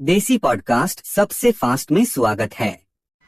देसी पॉडकास्ट सबसे फास्ट में स्वागत है।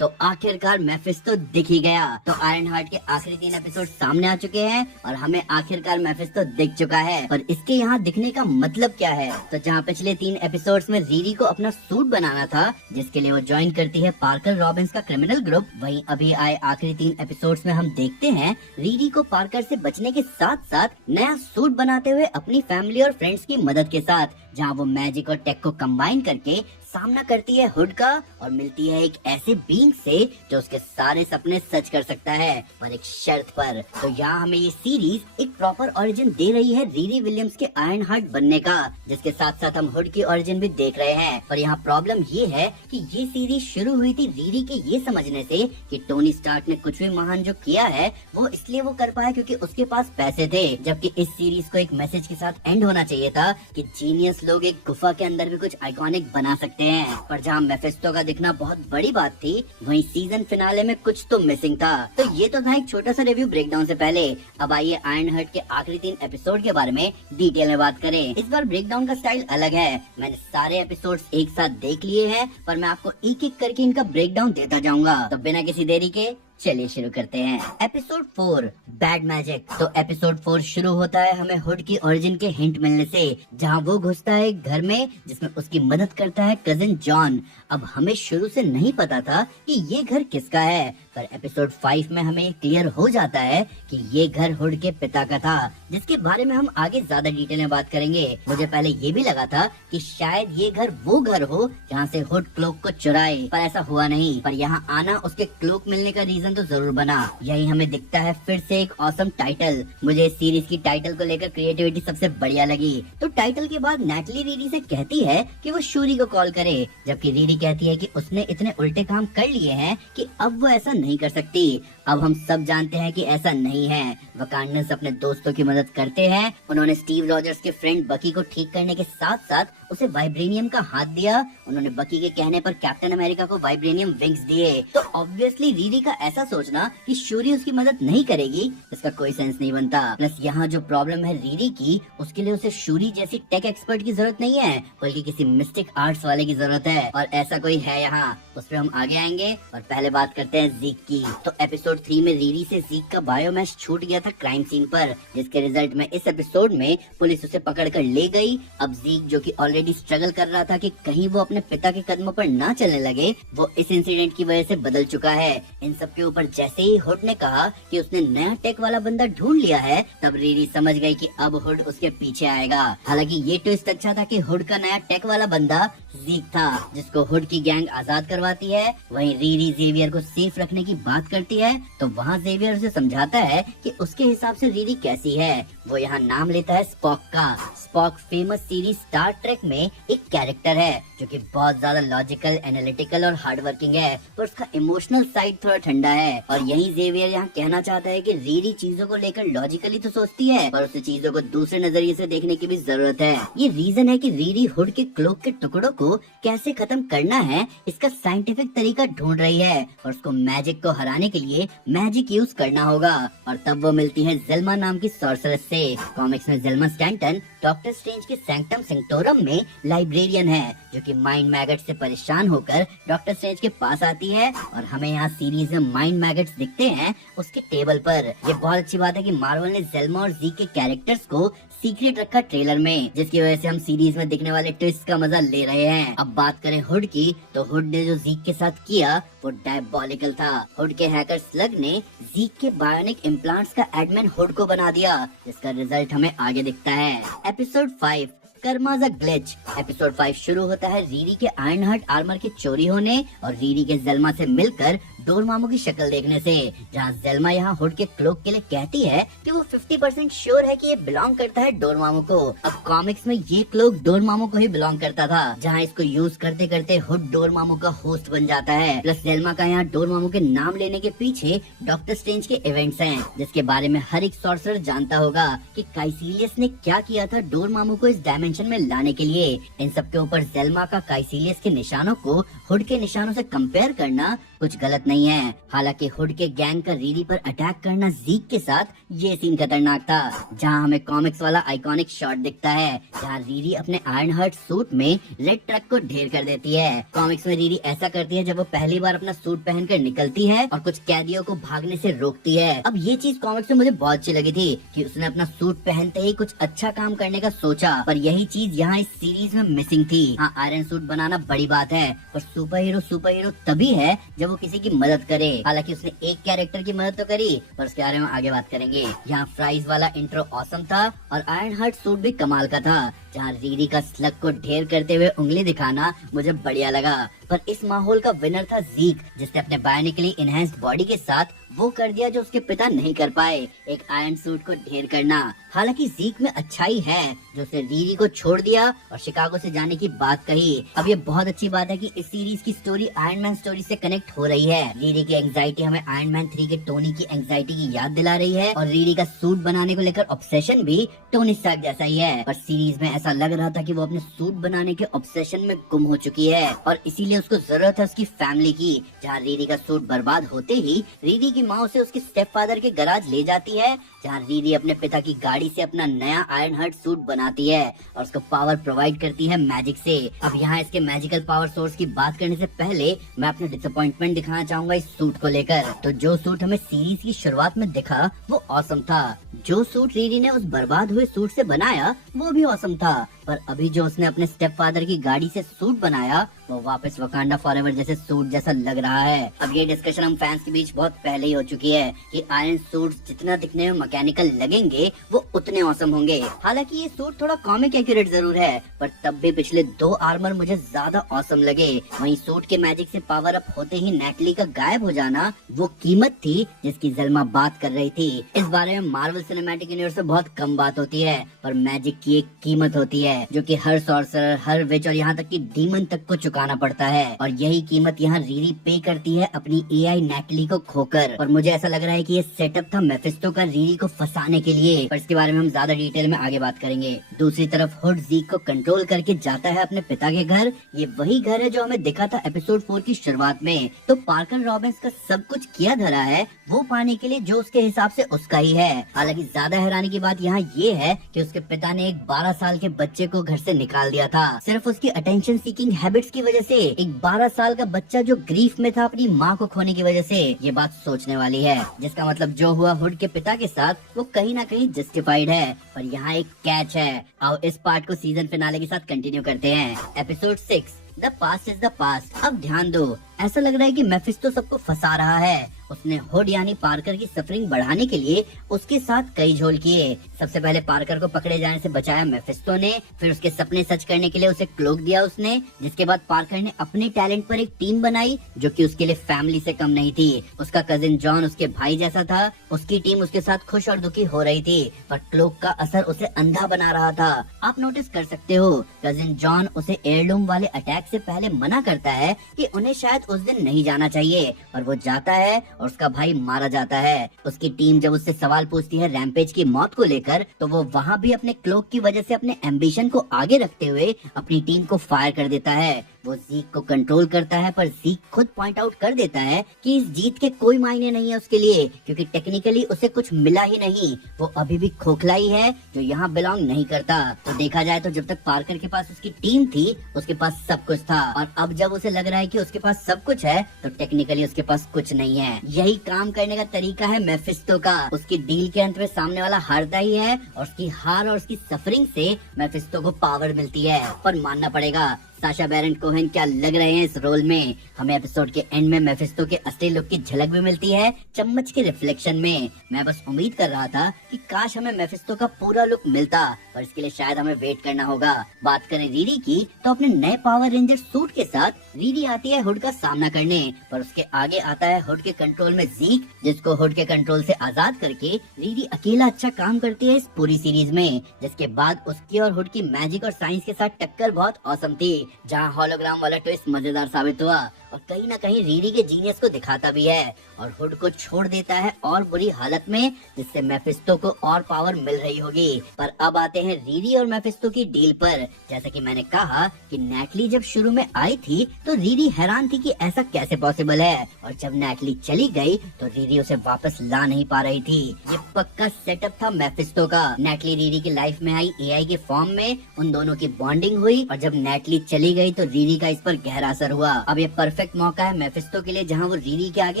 तो आखिरकार मेफिस्टो दिख ही गया। तो आयरन हार्ट के आखिरी 3 एपिसोड सामने आ चुके हैं और हमें आखिरकार मेफिस्टो दिख चुका है। पर इसके यहाँ दिखने का मतलब क्या है? तो जहाँ पिछले 3 एपिसोड्स में रीरी को अपना सूट बनाना था, जिसके लिए वो ज्वाइन करती है पार्कर रॉबिन्स का क्रिमिनल ग्रुप, वहीं अभी आए आखिरी 3 एपिसोड्स में हम देखते हैं रीरी को पार्कर से बचने के साथ साथ नया सूट बनाते हुए अपनी फैमिली और फ्रेंड्स की मदद के साथ, जहाँ वो मैजिक और टेक को कंबाइन करके सामना करती है हुड का और मिलती है एक ऐसे बीइंग से जो उसके सारे सपने सच कर सकता है, पर एक शर्त पर। तो यहाँ हमें ये सीरीज एक प्रॉपर ओरिजिन दे रही है रीरी विलियम्स के आयरन हार्ट बनने का, जिसके साथ साथ हम हुड की ओरिजिन भी देख रहे हैं। पर यहाँ प्रॉब्लम ये है कि ये सीरीज शुरू हुई थी रीरी के ये समझने से कि टोनी स्टार्क ने कुछ भी महान जो किया है वो इसलिए वो कर पाया क्योंकि उसके पास पैसे थे, जबकि इस सीरीज को एक मैसेज के साथ एंड होना चाहिए था कि जीनियस लोग एक गुफा के अंदर भी कुछ आइकॉनिक बना सकते हैं। पर जहाँ मेफिस्टो का दिखना बहुत बड़ी बात थी, वहीं सीजन फिनाले में कुछ तो मिसिंग था। तो ये तो था एक छोटा सा रिव्यू ब्रेकडाउन से पहले। अब आइए आयरन हार्ट के आखिरी 3 एपिसोड के बारे में डिटेल में बात करें। इस बार ब्रेकडाउन का स्टाइल अलग है। मैंने सारे एपिसोड्स एक साथ देख लिए हैं, पर मैं आपको एक एक करके इनका ब्रेकडाउन देता जाऊंगा। तो बिना किसी देरी के चलिए शुरू करते हैं। Episode 4 bad magic. तो एपिसोड 4 शुरू होता है हमें हुड की ओरिजिन के हिंट मिलने से, जहां वो घुसता है एक घर में जिसमें उसकी मदद करता है कजिन जॉन। अब हमें शुरू से नहीं पता था कि ये घर किसका है, पर एपिसोड 5 में हमें क्लियर हो जाता है कि ये घर हुड के पिता का था, जिसके बारे में हम आगे ज्यादा डिटेल में बात करेंगे। मुझे पहले ये भी लगा था कि शायद ये घर वो घर हो जहाँ से हुड क्लोक को चुराए, पर ऐसा हुआ नहीं। पर यहाँ आना उसके क्लोक मिलने का रीजन तो जरूर बना। यही हमें दिखता है फिर से एक ऑसम टाइटल। मुझे इस सीरीज की टाइटल को लेकर क्रिएटिविटी सबसे बढ़िया लगी। तो टाइटल के बाद नैटली रीरी से कहती है कि वो शूरी को कॉल करे, जबकि रीरी कहती है कि उसने इतने उल्टे काम कर लिए हैं कि अब वो ऐसा नहीं कर सकती। अब हम सब जानते हैं कि ऐसा नहीं है। वकांडन्स अपने दोस्तों की मदद करते हैं। उन्होंने स्टीव रॉजर्स के फ्रेंड बकी को ठीक करने के साथ साथ उसे वाइब्रेनियम का हाथ दिया। उन्होंने बकी के कहने पर कैप्टन अमेरिका को वाइब्रेनियम विंग्स दिए। तो ऑब्वियसली रीरी का ऐसा सोचना कि शूरी उसकी मदद नहीं करेगी, इसका कोई सेंस नहीं बनता। प्लस यहाँ जो प्रॉब्लम है रीरी की, उसके लिए उसे शूरी जैसी टेक एक्सपर्ट की जरूरत नहीं है, बल्कि किसी मिस्टिक आर्ट्स वाले की जरूरत है, और ऐसा कोई है यहाँ। उस पर हम आगे आएंगे। और पहले बात करते हैं जीक की। तो एपिसोड 3 में रीरी से जीक का बायोमैश छूट गया था क्राइम सीन पर, जिसके रिजल्ट में इस एपिसोड में पुलिस उसे पकड़ कर ले गई। अब जीक, जो कि ऑलरेडी स्ट्रगल कर रहा था कि कहीं वो अपने पिता के कदमों पर ना चलने लगे, वो इस इंसिडेंट की वजह से बदल चुका है। इन सब के ऊपर जैसे ही हुड ने कहा कि उसने नया टेक वाला बंदा ढूंढ लिया है, तब रीरी समझ गई कि अब हुड उसके पीछे आएगा। हालांकि ये ट्विस्ट अच्छा था कि हुड का नया टेक वाला बंदा जीक था, जिसको हुड की गैंग आजाद करवाती है। वहीं रीरी जेवियर को सेफ रखने की बात करती है, तो वहाँ जेवियर उसे समझाता है कि उसके हिसाब से रीरी कैसी है। वो यहाँ नाम लेता है स्पॉक का। Spoke famous series Star Trek में एक कैरेक्टर है जो कि बहुत ज्यादा लॉजिकल, एनालिटिकल और हार्ड वर्किंग है, पर उसका इमोशनल साइड थोड़ा ठंडा है। और यही जेवियर यहाँ कहना चाहता है कि रीरी चीजों को लेकर लॉजिकली तो सोचती है, पर उसे चीजों को दूसरे नजरिए से देखने की भी जरूरत है। ये रीजन है कि रीरी हुड के क्लोक के टुकड़ों को कैसे खत्म करना है, इसका साइंटिफिक तरीका ढूंढ रही है, और उसको मैजिक को हराने के लिए मैजिक यूज करना होगा। और तब वो मिलती है जेल्मा नाम की सॉर्सरस से। कॉमिक्स में जेल्मा स्टैंटन डॉक्टर स्ट्रेंज के सैंक्टम सेंक्टोरम में लाइब्रेरियन है, जो कि माइंड मैगट से परेशान होकर डॉक्टर स्ट्रेंज के पास आती है। और हमें यहाँ सीरीज में माइंड मैगट्स दिखते हैं उसके टेबल पर। ये बहुत अच्छी बात है कि मार्वल ने जेल्मा और जीक के कैरेक्टर्स को सीक्रेट रखा ट्रेलर में, जिसकी वजह से हम सीरीज में दिखने वाले ट्विस्ट का मजा ले रहे हैं। अब बात करें हुड की, तो हुड ने जो जीक के साथ किया वो डायबॉलिकल था। हुड के हैकर स्लग ने जीक के बायोनिक इम्प्लांट्स का एडमिन हुड को बना दिया, जिसका रिजल्ट हमें आगे दिखता है। Episode 5 कर्माज़ glitch. एपिसोड 5 शुरू होता है रीरी के आयरन हार्ट आर्मर के चोरी होने और रीरी के जेल्मा से मिलकर डोरमामू की शक्ल देखने से, जहाँ जेल्मा यहाँ हुड के क्लोक के लिए कहती है कि वो 50% श्योर है कि ये बिलोंग करता है डोरमामू को। अब कॉमिक्स में ये क्लोक डोरमामू को ही बिलोंग करता था, जहाँ इसको यूज करते करते हुड डोरमामू का होस्ट बन जाता है। प्लस जेल्मा का यहाँ डोरमामू के नाम लेने के पीछे डॉक्टर स्ट्रेंज के इवेंट्स हैं, जिसके बारे में हर एक सॉर्सरर जानता होगा कि काइसिलियस ने क्या किया था डोरमामू को इस डायमेंशन में लाने के लिए। इन सब के ऊपर जेल्मा का काइसिलियस के निशानों को हुड के निशानों से कंपेयर करना कुछ गलत नहीं है। हालांकि हुड के गैंग का रीरी पर अटैक करना जीक के साथ ये सीन खतरनाक था, जहां हमें कॉमिक्स वाला आइकॉनिक शॉट दिखता है जहां रीरी अपने आयरन हार्ट सूट में रेड ट्रक को ढेर कर देती है। कॉमिक्स में रीरी ऐसा करती है जब वो पहली बार अपना सूट पहनकर निकलती है और कुछ कैदियों को भागने से रोकती है। अब ये चीज कॉमिक्स में मुझे बहुत अच्छी लगी थी कि उसने अपना सूट पहनते ही कुछ अच्छा काम करने का सोचा, पर यही चीज यहाँ इस सीरीज में मिसिंग थी। हाँ, आयरन सूट बनाना बड़ी बात है, पर सुपर हीरो तभी है जब वो किसी की मदद करे। हालांकि उसने एक कैरेक्टर की मदद तो करी, पर उसके बारे में आगे बात करेंगे। यहाँ फ्राइज वाला इंट्रो ऑसम था और आयरन हार्ट सूट भी कमाल का था, जहाँ रीरी का स्लग को ढेर करते हुए उंगली दिखाना मुझे बढ़िया लगा। पर इस माहौल का विनर था जीक, जिसने अपने बायोनिकली इनहेंस्ड बॉडी के साथ वो कर दिया जो उसके पिता नहीं कर पाए, एक आयरन सूट को ढेर करना। हालांकि जीक में अच्छाई है जो उसने रीरी को छोड़ दिया और शिकागो से जाने की बात कही। अब ये बहुत अच्छी बात है कि इस सीरीज की स्टोरी आयरन मैन स्टोरी से कनेक्ट हो रही है। रीरी की एंग्जाइटी हमें आयरन मैन 3 के टोनी की एंग्जाइटी की याद दिला रही है और रीरी का सूट बनाने को लेकर ऑब्सेशन भी टोनी स्टार्क जैसा ही है। पर सीरीज में ऐसा लग रहा था कि वो अपने सूट बनाने के ऑब्सेशन में गुम हो चुकी है और इसीलिए उसको जरूरत है उसकी फैमिली की। जहाँ रीरी का सूट बर्बाद होते ही रीरी की माँ उसे उसके स्टेप फादर के गराज ले जाती है, जहाँ रीरी अपने पिता की गाड़ी से अपना नया आयरन हार्ट सूट बनाती है और उसको पावर प्रोवाइड करती है मैजिक से। अब यहाँ इसके मैजिकल पावर सोर्स की बात करने से पहले मैं अपना डिसअपॉइंटमेंट दिखाना चाहूंगा इस सूट को लेकर। तो जो सूट हमें सीरीज की शुरुआत में दिखा वो ऑसम था। जो सूट रीरी ने उस बर्बाद हुए सूट से बनाया वो भी ऑसम था, पर अभी जो उसने अपने स्टेप फादर की गाड़ी से सूट बनाया वो वापस वकांडा फॉरएवर जैसे सूट जैसा लग रहा है। अब ये डिस्कशन हम फैंस के बीच बहुत पहले ही हो चुकी है कि आयरन सूट जितना दिखने में मैकेनिकल लगेंगे वो उतने औसम होंगे। हालांकि ये सूट थोड़ा कॉमिक एक्यूरेट जरूर है, पर तब भी पिछले 2 आर्मर मुझे ज्यादा औसम लगे। वहीं सूट के मैजिक से पावर अप होते ही नेटली का गायब हो जाना वो कीमत थी जिसकी जलमा बात कर रही थी। इस बारे में मार्वल सिनेमैटिक यूनिवर्स में बहुत कम बात होती है, पर मैजिक की एक कीमत होती है जो कि हर सॉर्सरर, हर विच और यहाँ तक कि डीमन तक को चुकाना पड़ता है और यही कीमत यहाँ रीरी पे करती है अपनी एआई नेटली को खोकर। और मुझे ऐसा लग रहा है कि ये सेटअप था मेफिस्टो का रीरी को फंसाने के लिए, पर इसके बारे में हम ज्यादा डिटेल में आगे बात करेंगे। दूसरी तरफ हुड जीक को कंट्रोल करके जाता है अपने पिता के घर। ये वही घर है जो हमें दिखा था एपिसोड 4 की शुरुआत में। तो पार्कर रॉबिन्स का सब कुछ किया धरा है वो पाने के लिए जो उसके हिसाब से उसका ही है। हालांकि ज्यादा हैरानी की बात यहाँ ये है कि उसके पिता ने एक 12 साल के बच्चे को घर से निकाल दिया था सिर्फ उसकी अटेंशन सीकिंग हैबिट्स की वजह से। एक 12 साल का बच्चा जो ग्रीफ में था अपनी माँ को खोने की वजह से। ये बात सोचने वाली है, जिसका मतलब जो हुआ हुड के पिता के साथ वो कहीं ना कहीं जस्टिफाइड है। पर यहाँ एक कैच है। आओ इस पार्ट को सीजन फिनाले के साथ कंटिन्यू करते हैं। Episode 6 the past is the past. अब ध्यान दो, ऐसा लग रहा है कि मेफिस्टो सबको फंसा रहा है। उसने हुड यानी पार्कर की सफरिंग बढ़ाने के लिए उसके साथ कई झोल किए। सबसे पहले पार्कर को पकड़े जाने से बचाया मेफिस्टो ने, फिर उसके सपने सच करने के लिए उसे क्लोक दिया उसने, जिसके बाद पार्कर ने अपने टैलेंट पर एक टीम बनाई जो कि उसके लिए फैमिली से कम नहीं थी। उसका कजिन जॉन उसके भाई जैसा था, उसकी टीम उसके साथ खुश और दुखी हो रही थी, पर क्लोक का असर उसे अंधा बना रहा था। आप नोटिस कर सकते हो कजिन जॉन उसे एयरलूम वाले अटैक से पहले मना करता है कि उन्हें शायद उस दिन नहीं जाना चाहिए, और वो जाता है और उसका भाई मारा जाता है। उसकी टीम जब उससे सवाल पूछती है रैम्पेज की मौत को लेकर, तो वो वहाँ भी अपने क्लोक की वजह से अपने एम्बिशन को आगे रखते हुए अपनी टीम को फायर कर देता है। वो जीक को कंट्रोल करता है, पर जीक खुद पॉइंट आउट कर देता है कि इस जीत के कोई मायने नहीं है उसके लिए, क्योंकि टेक्निकली उसे कुछ मिला ही नहीं। वो अभी भी खोखला ही है जो यहाँ बिलोंग नहीं करता। तो देखा जाए तो जब तक पार्कर के पास उसकी टीम थी उसके पास सब कुछ था, और अब जब उसे लग रहा है कि उसके पास सब कुछ है तो टेक्निकली उसके पास कुछ नहीं है। यही काम करने का तरीका है मेफिस्टो का। उसकी डील के अंत में सामने वाला हारता ही है, और उसकी हार और उसकी सफरिंग से मेफिस्टो को पावर मिलती है। पर मानना पड़ेगा साशा बैरन कोहेन क्या लग रहे हैं इस रोल में। हमें एपिसोड के एंड में मेफिस्टो के असली लुक की झलक भी मिलती है चम्मच के रिफ्लेक्शन में। मैं बस उम्मीद कर रहा था कि काश हमें मेफिस्टो का पूरा लुक मिलता, पर इसके लिए शायद हमें वेट करना होगा। बात करें रीरी की, तो अपने नए पावर रेंजर सूट के साथ रीरी आती है हुड का सामना करने, पर उसके आगे आता है हुड के कंट्रोल में जीक, जिसको हुड के कंट्रोल से आजाद करके रीरी अकेला अच्छा काम करती है इस पूरी सीरीज में। जिसके बाद उसकी और हुड की मैजिक और साइंस के साथ टक्कर बहुत औसम थी, जहाँ होलोग्राम वाला ट्विस्ट मजेदार साबित हुआ। और कहीं ना कहीं रीरी के जीनियस को दिखाता भी है और हुड को छोड़ देता है और बुरी हालत में, जिससे मेफिस्टो को और पावर मिल रही होगी। पर अब आते हैं रीरी और मेफिस्टो की डील पर। जैसा कि मैंने कहा कि नेटली जब शुरू में आई थी तो रीरी हैरान थी कि ऐसा कैसे पॉसिबल है, और जब नेटली चली गई तो रीरी उसे वापस ला नहीं पा रही थी। ये पक्का सेटअप था मेफिस्टो का। नेटली रीरी की लाइफ में आई एआई के फॉर्म में, उन दोनों की बॉन्डिंग हुई और जब नेटली चली गई तो रीरी का इस पर गहरा असर हुआ। अब ये परफेक्ट मौका है मेफिस्टो के लिए, जहाँ वो रीरी के आगे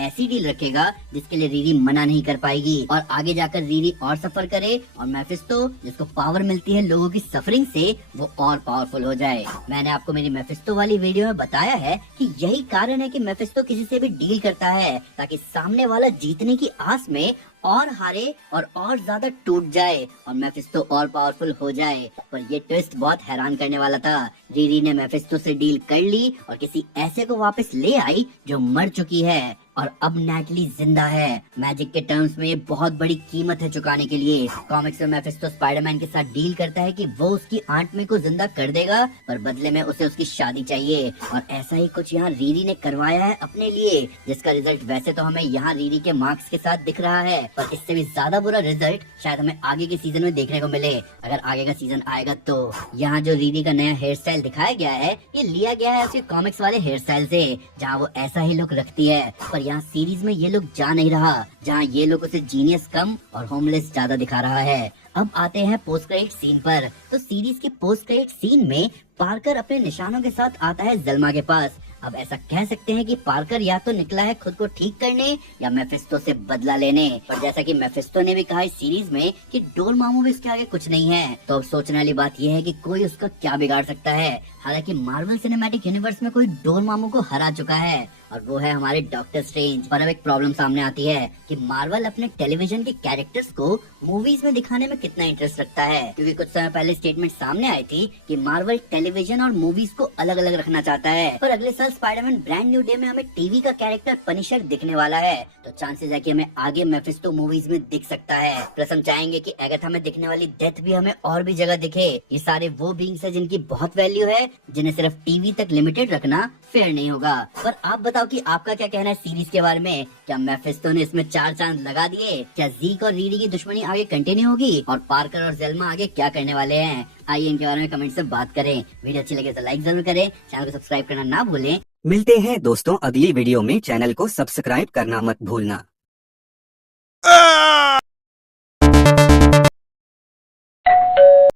ऐसी डील रखेगा जिसके लिए रीरी मना नहीं कर पाएगी और आगे जाकर रीरी और सफर करे और मेफिस्टो, जिसको पावर मिलती है लोगों की सफरिंग से, वो और पावरफुल हो जाए। मैंने आपको मेरी मेफिस्टो वाली वीडियो में बताया है कि यही कारण है कि मेफिस्टो किसी से भी डील करता है ताकि सामने वाला जीतने की आस में और हारे और ज्यादा टूट जाए और मेफिस्टो और पावरफुल हो जाए। पर ये ट्विस्ट बहुत हैरान करने वाला था। रीरी ने मेफिस्टो से डील कर ली और किसी ऐसे को वापस ले आई जो मर चुकी है, और अब नेटली जिंदा है। मैजिक के टर्म्स में ये बहुत बड़ी कीमत है चुकाने के लिए। कॉमिक्स में मेफिस्टो स्पाइडरमैन के साथ डील करता है कि वो उसकी आंट में को जिंदा कर देगा, पर बदले में उसे उसकी शादी चाहिए। और ऐसा ही कुछ यहाँ रीरी ने करवाया है अपने लिए, जिसका रिजल्ट वैसे तो हमें यहाँ रीरी के मार्क्स के साथ दिख रहा है, पर इससे भी ज्यादा बुरा रिजल्ट शायद हमें आगे के सीजन में देखने को मिले, अगर आगे का सीजन आएगा तो। यहाँ जो रीरी का नया हेयर स्टाइल दिखाया गया है, ये लिया गया है उसके कॉमिक्स वाले हेयर स्टाइल से, जहाँ वो ऐसा ही लुक रखती है। पर यहाँ सीरीज में ये लुक जा नहीं रहा, जहाँ ये लुक उसे जीनियस कम और होमलेस ज्यादा दिखा रहा है। अब आते हैं पोस्ट क्रेडिट सीन पर। तो सीरीज के पोस्ट क्रेडिट सीन में पार्कर अपने निशानों के साथ आता है ज़ल्मा के पास। अब ऐसा कह सकते हैं कि पार्कर या तो निकला है खुद को ठीक करने या मेफिस्टो से बदला लेने। पर जैसा कि मेफिस्टो ने भी कहा इस सीरीज में कि डोरमामू भी उसके आगे कुछ नहीं है, तो अब सोचने वाली बात यह है कि कोई उसका क्या बिगाड़ सकता है। हालांकि मार्वल सिनेमैटिक यूनिवर्स में कोई डोरमामू को हरा चुका है और वो है हमारे डॉक्टर स्ट्रेंज। पर अब एक प्रॉब्लम सामने आती है कि मार्वल अपने टेलीविजन के कैरेक्टर्स को मूवीज में दिखाने में कितना इंटरेस्ट रखता है, क्योंकि कुछ समय पहले स्टेटमेंट सामने आई थी कि मार्वल टेलीविजन और मूवीज को अलग अलग रखना चाहता है। पर अगले साल स्पाइडरमैन ब्रांड न्यू डे में हमें टीवी का कैरेक्टर पनिशर दिखने वाला है, तो चांसेस है कि हमें आगे मेफिस्टो मूवीज में दिख सकता है। प्लस हम चाहेंगे कि एगाथा में दिखने वाली डेथ भी हमें और भी जगह दिखे। ये सारे वो बीइंग्स है जिनकी बहुत वैल्यू है, जिन्हें सिर्फ टीवी तक लिमिटेड रखना फेयर नहीं होगा। पर आप बताओ कि आपका क्या कहना है सीरीज के बारे में? क्या मेफिस्टो ने इसमें 4 चांद लगा दिए? क्या जीक और रीरी की दुश्मनी आगे कंटिन्यू होगी और पार्कर और ज़ेल्मा आगे क्या करने वाले हैं? आइए इनके बारे में कमेंट से बात करें। वीडियो अच्छी लगे तो लाइक जरूर करें, चैनल को सब्सक्राइब करना ना भूलें। मिलते हैं दोस्तों अगली वीडियो में। चैनल को सब्सक्राइब करना मत भूलना।